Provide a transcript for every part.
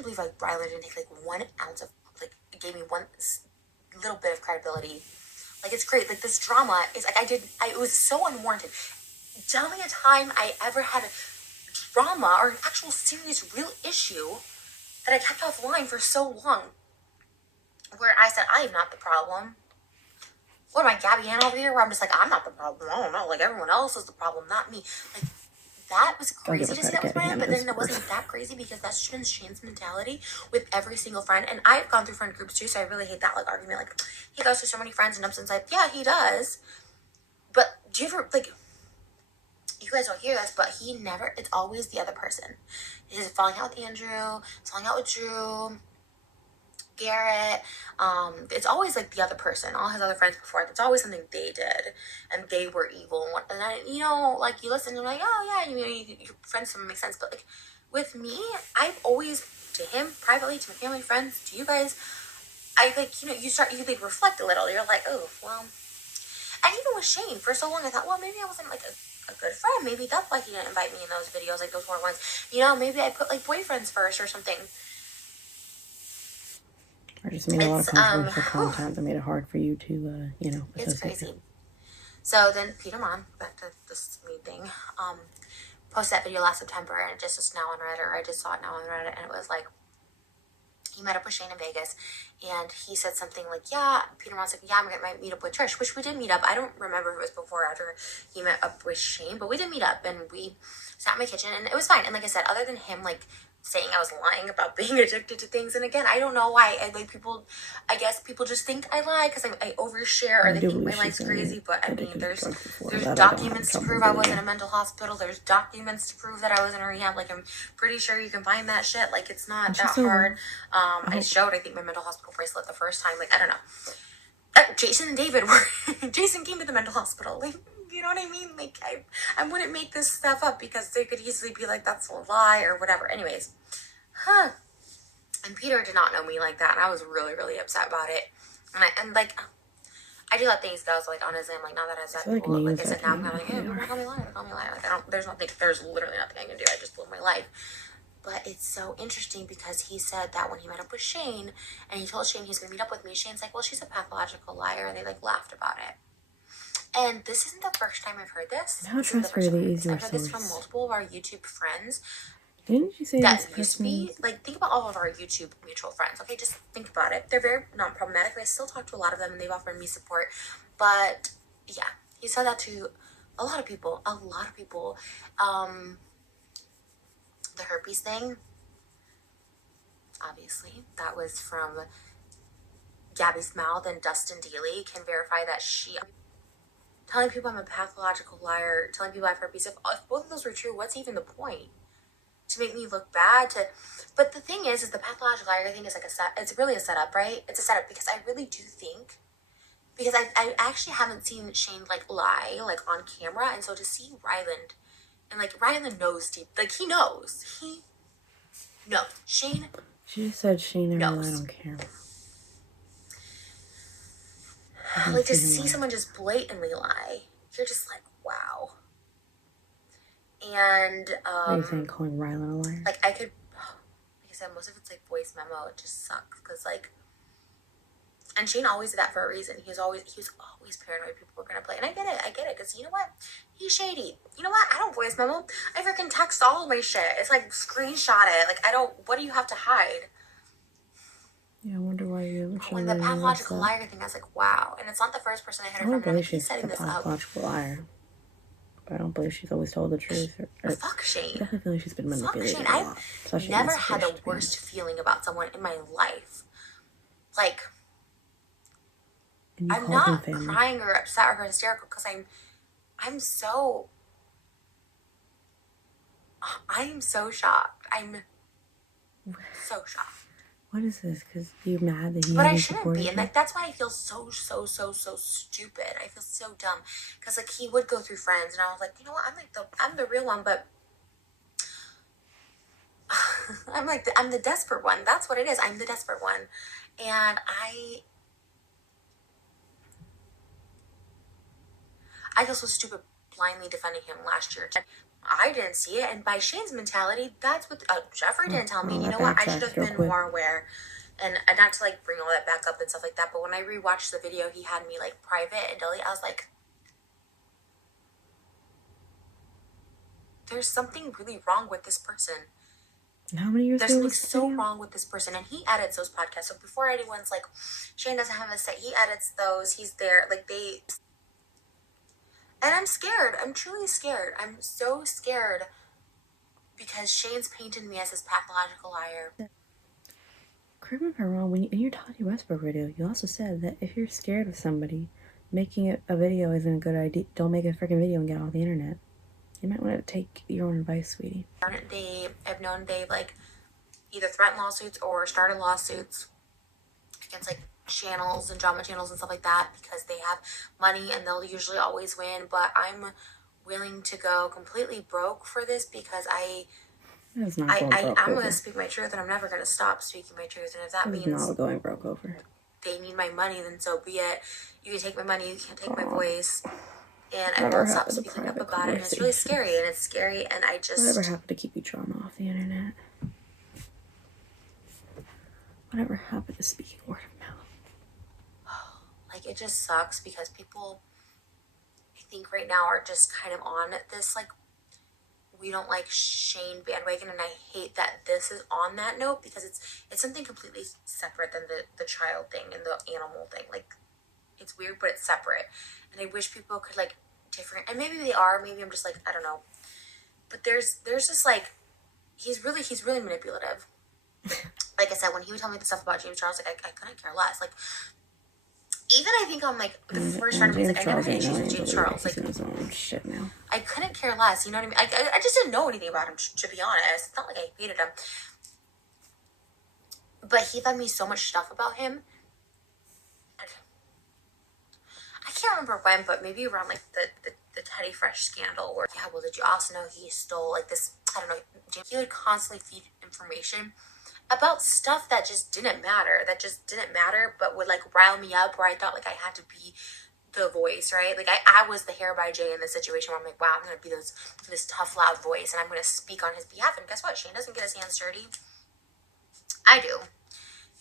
can't believe like Rylan didn't take like 1 ounce of like it gave me one little bit of credibility. Like it's great. Like this drama is like it was so unwarranted. Tell me a time I ever had a drama or an actual serious real issue that I kept offline for so long where I said I am not the problem. What am I, Gabby Ann over here? Where I'm just like, I'm not the problem. I don't know. Like everyone else is the problem, not me. Like that was crazy to see that with Brian, but then it wasn't that crazy because that's been Shane's mentality with every single friend. And I've gone through friend groups too, so I really hate that like argument. Like he goes through so many friends and Upson's like, yeah, he does. But do you ever like? You guys don't hear this, but he never. It's always the other person. He's falling out with Andrew, falling out with Drew, Garrett. It's always like the other person. All his other friends before, it's always something they did, and they were evil. And I, like you listen, and you're like, oh yeah, your friends make sense. But like with me, I've always to him privately, to my family, friends, to you guys, I like you like reflect a little. You're like, oh well. And even with Shane, for so long, I thought, well, maybe I wasn't like a good friend. Maybe that's why he didn't invite me in those videos, like those horror ones. Maybe I put like boyfriends first or something. Or just made a lot of controversial content that made it hard for you to, It's crazy. So then Peter Mon, back to this meat thing, posted that video last September, and it just is now on Reddit, or I just saw it now on Reddit, and it was like, he met up with Shane in Vegas, and he said something like, yeah, Peter Mon's like, yeah, I'm going to meet up with Trish, which we did meet up. I don't remember if it was before or after he met up with Shane, but we did meet up, and we sat in my kitchen, and it was fine. And like I said, other than him, like, saying I was lying about being addicted to things, and again, I don't know why. I guess people just think I lie because I overshare, or they think my life's crazy, but I mean, there's documents to prove I was in a mental hospital, there's documents to prove that I was in a rehab, like, I'm pretty sure you can find that shit, like, it's not that hard. I showed, I think, my mental hospital bracelet the first time, like, I don't know. Jason and David Jason came to the mental hospital, like, you know what I mean? Like, I wouldn't make this stuff up because they could easily be like, that's a lie or whatever. Anyways. And Peter did not know me like that, and I was really, really upset about it. And I do let things go, so, like, honestly, I'm like, now that I said, like I said, now I'm kind of like, hey, people call me liar, Like, there's literally nothing I can do. I just live my life. But it's so interesting because he said that when he met up with Shane, and he told Shane he's going to meet up with me, Shane's like, well, she's a pathological liar, and they, like, laughed about it. And this isn't the first time I've heard this. How trustworthy is your source? I've heard this from multiple of our YouTube friends. Didn't you say that used to be, like, think about all of our YouTube mutual friends, okay? Just think about it. They're very non-problematic. I still talk to a lot of them, and they've offered me support. But, yeah, he said that to a lot of people. The herpes thing, obviously, that was from Gabby's mouth, and Dustin Daly can verify that telling people I'm a pathological liar, telling people I have herpes. If both of those were true, what's even the point? To make me look bad, but the thing is the pathological liar thing is like it's really a setup, right? It's a setup because I really do think, because I actually haven't seen Shane like lie like on camera, and so to see Ryland, and like Ryland knows deep, like he knows Shane. She just said Shane never lied on camera. Like to see someone just blatantly lie, you're just like, wow. And what are you saying, calling Rylan a liar? Like I could, like I said, most of it's like voice memo. It just sucks because like, and Shane always did that for a reason. He was always paranoid people were gonna play, and I get it, because you know what, he's shady. You know what, I don't voice memo. I freaking text all of my shit. It's like screenshot it. Like I don't. What do you have to hide? Yeah, I wonder why you're when the pathological liar thing, I was like, wow. And it's not the first person I heard from. I don't believe she's a pathological liar. I don't believe she's always told the truth. Fuck Shane. I definitely feel like she's been manipulated a lot. I've never had the worst feeling about someone in my life. Like, I'm not crying or upset or hysterical because I'm so shocked. I'm so shocked. What is this? Because you're mad that he But I shouldn't be. And like that's why I feel so stupid. I feel so dumb. Because like he would go through friends, and I was like, you know what? I'm the real one, but I'm the desperate one. That's what it is. I'm the desperate one. And I feel so stupid blindly defending him last year. I didn't see it. And by Shane's mentality, that's what Jeffrey didn't tell me. And you know what? I should have been more aware. And not to like bring all that back up and stuff like that, but when I rewatched the video, he had me like private and delete. I was like, there's something really wrong with this person. How many years There's ago something was so wrong with this person. And he edits those podcasts. So before anyone's like, Shane doesn't have a set, he edits those. He's there. Like they. And I'm scared. I'm truly scared. I'm so scared because Shane's painted me as this pathological liar. Correct me if I'm wrong, in your Tati Westbrook video, you also said that if you're scared of somebody, making it a video isn't a good idea. Don't make a freaking video and get it on the internet. You might want to take your own advice, sweetie. I've known they've like either threatened lawsuits or started lawsuits against like channels and drama channels and stuff like that because they have money and they'll usually always win. But I'm willing to go completely broke for this because I'm going to speak my truth and I'm never going to stop speaking my truth. And if that means not going broke over, they need my money, then so be it. You can take my money, you can't take my voice. And I won't stop speaking up about it. And it's really scary. And I just... Whatever happened to keep you drama off the internet? Whatever happened to speaking word of mouth? Like, it just sucks because people, I think right now, are just kind of on this, like, we don't like Shane bandwagon, and I hate that this is on that note because it's something completely separate than the child thing and the animal thing. Like, it's weird, but it's separate. And I wish people could, like, different, and maybe they are, maybe I'm just, like, I don't know. But there's just, like, he's really manipulative. Like I said, when he would tell me the stuff about James Charles, like, I couldn't care less. Like, even I think on, like, the first round of me, like, I never had issues with James Charles. Like, shit now. I couldn't care less, you know what I mean? I just didn't know anything about him, to be honest. It's not like I hated him. But he fed me so much stuff about him. I can't remember when, but maybe around, like, the Teddy Fresh scandal. Where, yeah, well, did you also know he stole, like, this, I don't know, he would constantly feed information about stuff that just didn't matter, but would, like, rile me up, where I thought, like, I had to be the voice, right? Like, I was the hair by Jay in this situation where I'm like, wow, I'm going to be this tough, loud voice, and I'm going to speak on his behalf, and guess what? Shane doesn't get his hands dirty. I do.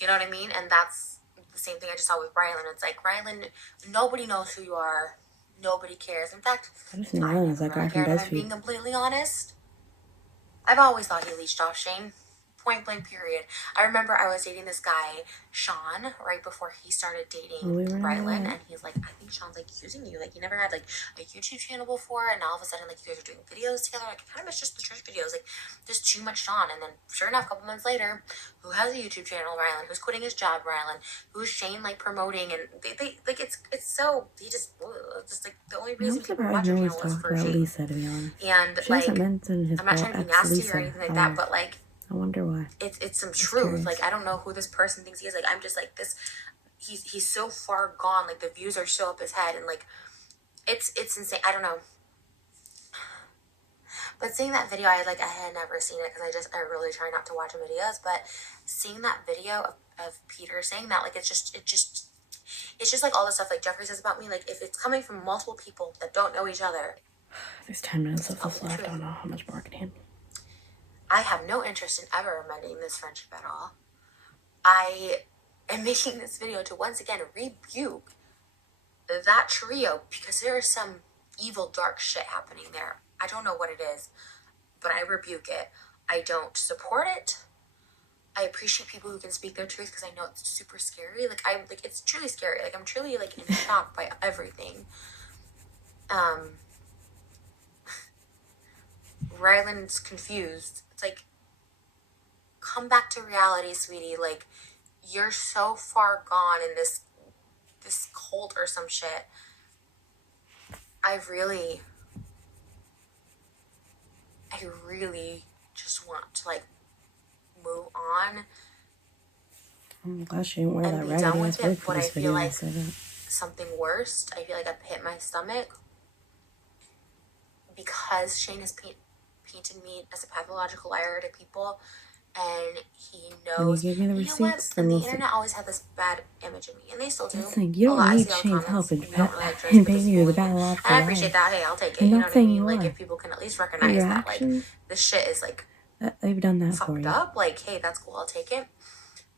You know what I mean? And that's the same thing I just saw with Rylan. It's like, Rylan, nobody knows who you are. Nobody cares. In fact, I just know Rylan is that guy from BuzzFeed. Being completely honest, I've always thought he leached off Shane. Point blank period. I remember I was dating this guy, Sean, right before he started dating Rylan, and he's like, I think Sean's like using you. Like, he never had like a YouTube channel before, and all of a sudden, like, you guys are doing videos together. Like, I kind of miss just the church videos. Like, there's too much Sean. And then, sure enough, a couple months later, who has a YouTube channel? Rylan. Who's quitting his job? Rylan. Who's Shane like promoting? And they like it's so he just like the only reason people watch your channel is for Shane. Lisa, to be honest. And she like, I'm not trying to be nasty or anything like that, but like, I wonder why. It's some truth. Like, I don't know who this person thinks he is. Like, I'm just like this. He's so far gone. Like, the views are so up his head, and like, it's insane. I don't know. But seeing that video, I had never seen it because I really try not to watch videos. But seeing that video of Peter saying that, like, it's just like all the stuff like Jeffrey says about me. Like, if it's coming from multiple people that don't know each other. There's 10 minutes of this left. I don't know how much more I can handle. I have no interest in ever amending this friendship at all. I am making this video to once again rebuke that trio because there is some evil, dark shit happening there. I don't know what it is, but I rebuke it. I don't support it. I appreciate people who can speak their truth because I know it's super scary. Like, it's truly scary. Like, I'm truly like in shock by everything. Ryland's confused. It's like, come back to reality, sweetie. Like, you're so far gone in this cult or some shit. I really just want to, like, move on. I'm glad she didn't wear that raggedy ass wig for this video. But I feel like something worse. I feel like I've hit my stomach because Shane has painted me as a pathological liar to people. and he And he knows. gave me the You know what? receipts. And And the listen, internet always had this bad image of me, and they still do. that's the thing. You A don't lot. I need see all the Shane's comments. help in You don't like Trish because painting he's you the bullying bad me, lob for and I life. appreciate that. Hey, I'll take it. I'm You know not what I saying mean? you Like, are. if people can at least But recognize your that, like, actions, this shit is like they've done that for fucked you. up. Like, hey, that's cool. I'll take it.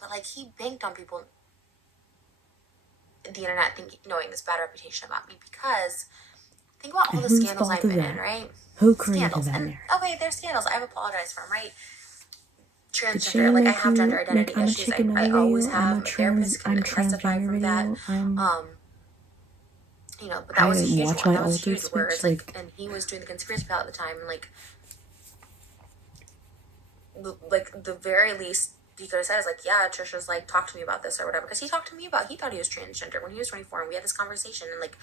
But like, he banked on people, the internet, knowing this bad reputation about me because think about all And the whose scandals fault I've is been in, that? right? Who created Scandals. that And narrative? okay, there's scandals. I've apologized for them, right? Did Transgender, Shane like I make have gender you identity make I'm a issues. chicken I nugget always video? have. My therapist can I'm testify transgender from that. video. You know, but that was I a huge watch one. my That was altered huge. Where speech it's like, and he was doing the conspiracy pal at the time, and like the very least he could have said is like, yeah, Trisha's like, talk to me about this or whatever, because he talked to me about, he thought he was transgender when he was 24, and we had this conversation, and like,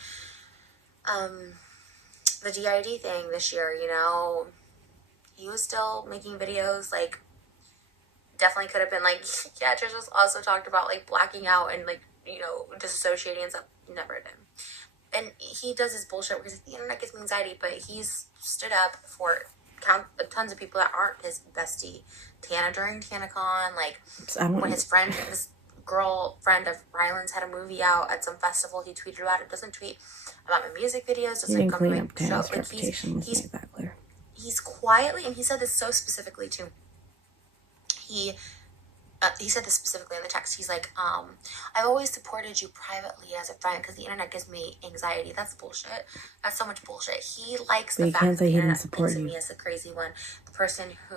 the DID thing this year, you know, he was still making videos, like, definitely could have been like, yeah, Trisha's also talked about like blacking out and like, you know, disassociating and stuff. Never did. And he does his bullshit because the internet gives me anxiety, but he's stood up for tons of people that aren't his bestie. Tana during TanaCon, like when his friend, this girlfriend of Ryland's had a movie out at some festival, he tweeted about it. Doesn't tweet about my music videos. Doesn't come to my show. Like he's quietly, and he said this so specifically too. He said this specifically in the text. He's like, I've always supported you privately as a friend because the internet gives me anxiety. That's bullshit. That's so much bullshit. He likes the fact that the internet thinks of me as the crazy one, the person who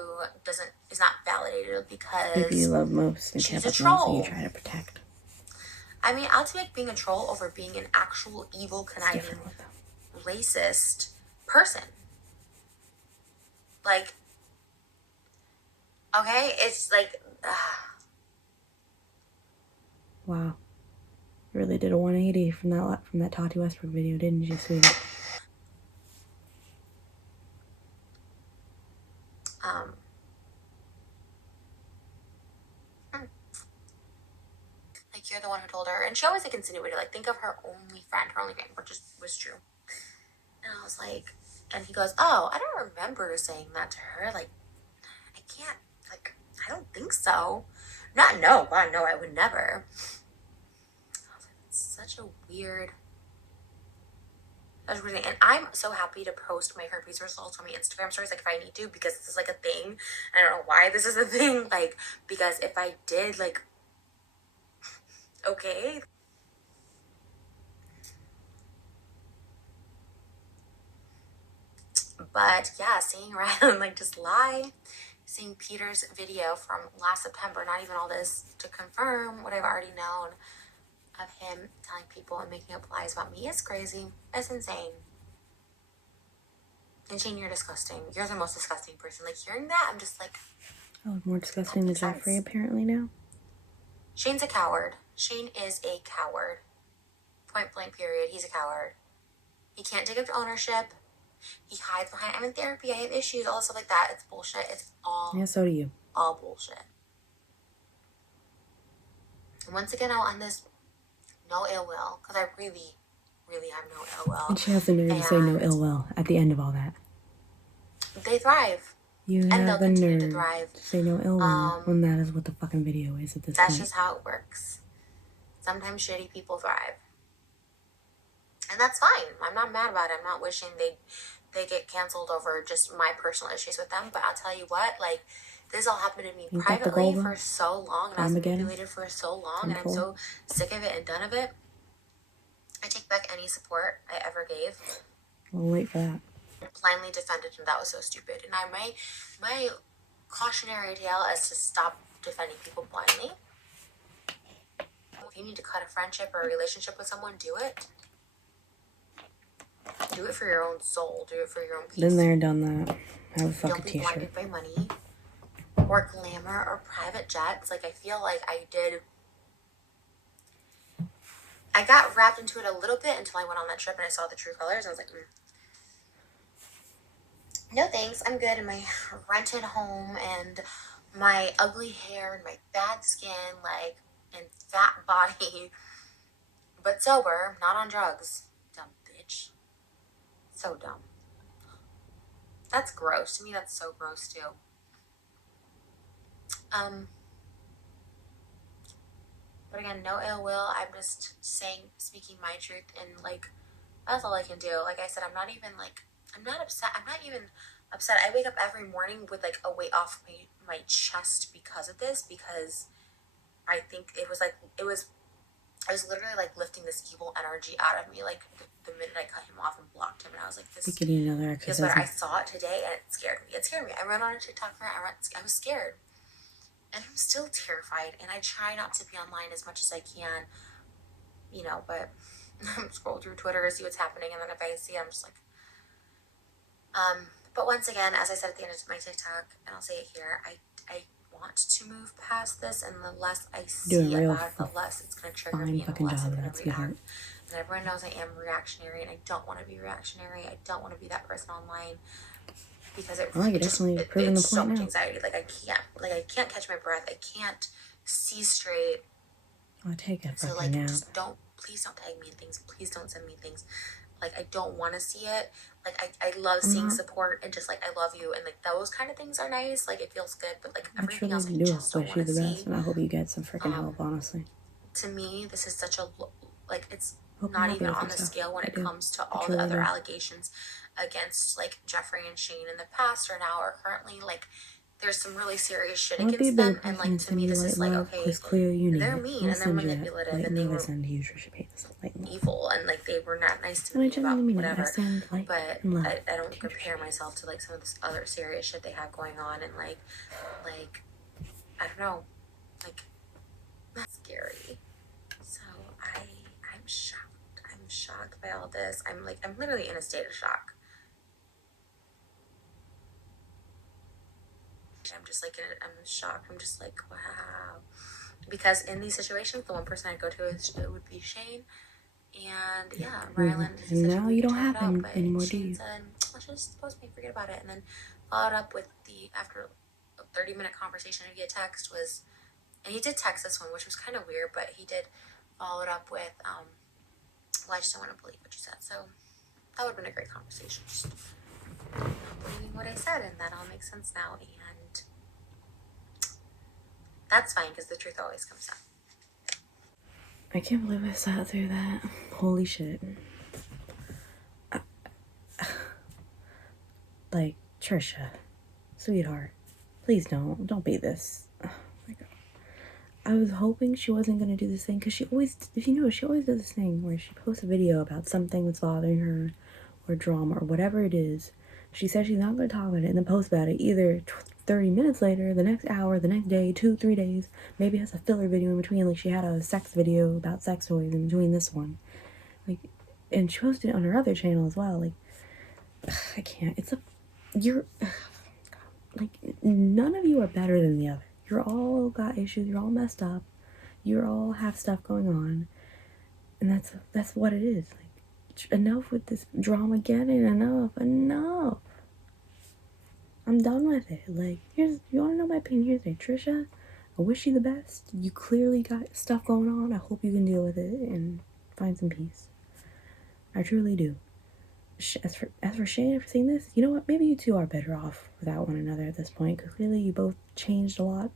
is not validated because you love most and she's a troll. You try to protect. I mean, I'll take being a troll over being an actual evil, conniving, racist person. Like, okay, it's like. Wow. You really did a 180 from that Tati Westbrook video, didn't you, sweetie? Like, you're the one who told her. And she always like insinuated, like, think of her only friend, which was true. And I was like, and he goes, oh, I don't remember saying that to her. Like, I can't, like, I don't think so. God, no, I would never. I was like, it's such a weird thing. And I'm so happy to post my herpes results on my Instagram stories, like, if I need to, because this is like a thing. I don't know why this is a thing, like, because if I did, like, okay. But yeah, seeing Ryan like just lie, seeing Peter's video from last September, not even all this, to confirm what I've already known of him telling people and making up lies about me is crazy. It's insane. And Shane, you're disgusting. You're the most disgusting person. Like, hearing that, I'm just like, oh, more disgusting than Jeffrey apparently now. Shane's a coward. Shane is a coward. Point blank period. He's a coward. He can't take up ownership. He hides behind, I'm in therapy, I have issues, all this stuff like that. It's bullshit. It's all, yeah, so do you. All bullshit. And once again, I'll end this, no ill will, because I really, really have no ill will. And she has the nerve to say no ill will at the end of all that. They thrive. You and have the nerve to say no ill will when that is what the fucking video is at this point. That's just how it works. Sometimes shitty people thrive. And that's fine. I'm not mad about it. I'm not wishing they get canceled over just my personal issues with them. But I'll tell you what, like, this all happened to me privately for so long, and I was manipulated for so long, and I'm so sick of it and done of it. I take back any support I ever gave. We'll wait for that. Blindly defended, and that was so stupid. And my cautionary tale is to stop defending people blindly. If you need to cut a friendship or a relationship with someone, do it. Do it for your own soul. Do it for your own peace. Been there, done that. Have a fucking Don't be blinded by money or glamour or private jets. Like, I feel like I got wrapped into it a little bit until I went on that trip and I saw the true colors. And I was like, no thanks. I'm good in my rented home and my ugly hair and my bad skin, like, and fat body, but sober, not on drugs. Dumb bitch. So dumb. That's gross. To me, that's so gross, too. But again, no ill will. I'm just speaking my truth, and like, that's all I can do. Like I said, I'm not upset. I'm not even upset. I wake up every morning with like a weight off my chest because of this, because I think I was literally like lifting this evil energy out of me, like the minute I cut him off and blocked him, and I was like, We could need another this sweater, exorcism. I saw it today and it scared me. It scared me. I ran on a TikTok for it. I was scared. And I'm still terrified, and I try not to be online as much as I can, but scroll through Twitter, see what's happening, and then if I see it, I'm just like, but once again, as I said at the end of my TikTok, and I'll say it here, I want to move past this, and the less I see about it, the less it's going to trigger me, and the less I'm going to react. And everyone knows I am reactionary, and I don't want to be reactionary. I don't want to be that person online, because it's so much anxiety. Like I can't catch my breath. I can't see straight. I'll take it. So like, please don't tag me in things. Please don't send me things. Like, I don't want to see it. Like, I love seeing support, and just like, I love you, and like those kind of things are nice. Like, it feels good, but like everything else, I just don't want to see. And I hope you get some freaking help, honestly. To me, this is such a it's not even on the scale when it comes to all the other allegations against like Jeffree and Shane in the past or now or currently. Like, there's some really serious shit against them, and like, to me, this is like, okay, they're mean and they're manipulative, and they were evil, and like they were not nice to me about whatever. But I don't compare myself to like some of this other serious shit they have going on, and like I don't know, like, that's scary. So I'm shocked. I'm shocked by all this. I'm literally in a state of shock. I'm just like, I'm shocked. I'm just like, wow. Because in these situations, the one person I'd go to would be Shane. And yeah, Ryland. Now you don't have him anymore, do you? Said, let's just post me, forget about it. And then followed up with after a 30-minute conversation via text and he did text this one, which was kind of weird, but he did follow it up with, well, I just don't want to believe what you said. So that would have been a great conversation. Just not believing what I said, and that all makes sense now. And that's fine, because the truth always comes out. I can't believe I sat through that. Holy shit. Like, Trisha, sweetheart, please don't be this. Oh my god. I was hoping she wasn't gonna do this thing, because she always, if you know, she always does this thing where she posts a video about something that's bothering her, or drama, or whatever it is. She says she's not gonna talk about it, and then post about it either 30 minutes later, the next hour, the next day, 2-3 days, maybe has a filler video in between, like she had a sex video about sex toys in between this one. Like, and she posted it on her other channel as well. Like, I can't. Like, none of you are better than the other. You're all got issues, you're all messed up, you all have stuff going on, and that's what it is. Like, enough with this drama, get it, enough. I'm done with it. Like, you want to know my opinion? Here's Trisha, I wish you the best. You clearly got stuff going on. I hope you can deal with it and find some peace. I truly do. As for Shane, after seeing this, you know what? Maybe you two are better off without one another at this point, because clearly you both changed a lot,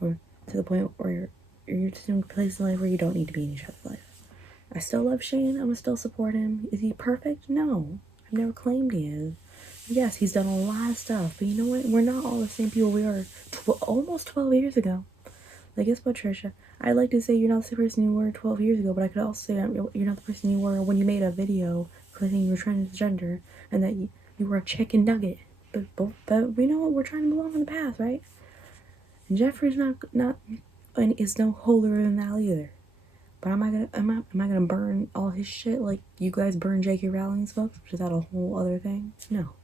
or to the point where you're just in a place in life where you don't need to be in each other's life. I still love Shane. I'm gonna still support him. Is he perfect? No. I've never claimed he is. Yes, he's done a lot of stuff, but you know what? We're not all the same people we were almost 12 years ago. Like, guess what, Trisha? I'd like to say you're not the person you were 12 years ago, but I could also say you're not the person you were when you made a video claiming you were transgender and that you were a chicken nugget. But we know what, we're trying to move on from the past, right? And Jeffree's not and is no holier than thou either. But am I gonna burn all his shit like you guys burn J.K. Rowling's books, which is that a whole other thing? No.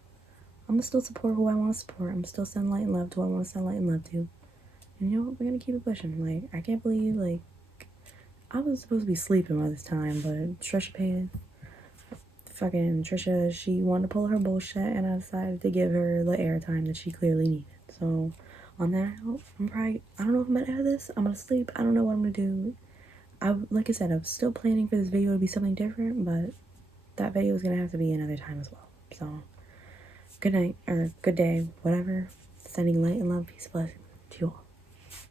I'm gonna still support who I want to support. I'm gonna still send light and love to who I want to send light and love to. And you know what? We're gonna keep it pushing. Like, I can't believe, like, I was supposed to be sleeping by this time, but Trisha paid. Fucking Trisha, she wanted to pull her bullshit, and I decided to give her the airtime that she clearly needed. So, on that note, I don't know if I'm gonna edit this. I'm gonna sleep. I don't know what I'm gonna do. Like I said, I'm still planning for this video to be something different, but that video is gonna have to be another time as well. So, good night, or good day, whatever. Sending light and love, peace, blessing to you all.